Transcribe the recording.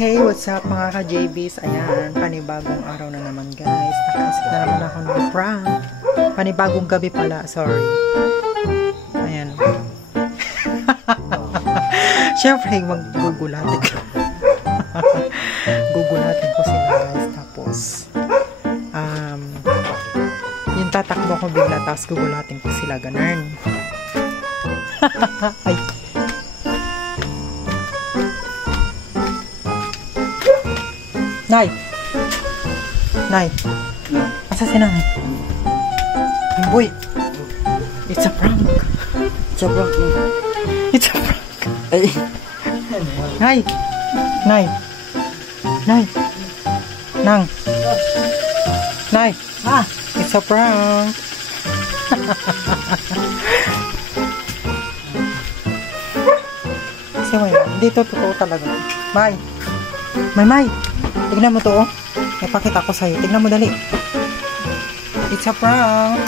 Hey, what's up mga ka-JBs? Ayan, panibagong araw na naman guys. Nakaisip na naman ako ng prank. Panibagong gabi pala, sorry. Ayan. Siyempre, maggugulatin ko. Gugulatin ko sila guys. Tapos, yung tatakbo ko bigla, tapos gugulatin ko sila, ganun. Ay. Nay! Nay! Asa si Nay? Boy! It's a prank! It's a prank. It's a prank! Ay! Nay! Nay! Nay! Nang! Nay! Ah! It's a prank! Kasi may, hindi to totoo talaga. Bye! May! Tignan mo to, oh. Napakita ko sa'yo. Tignan mo dali. It's a prank.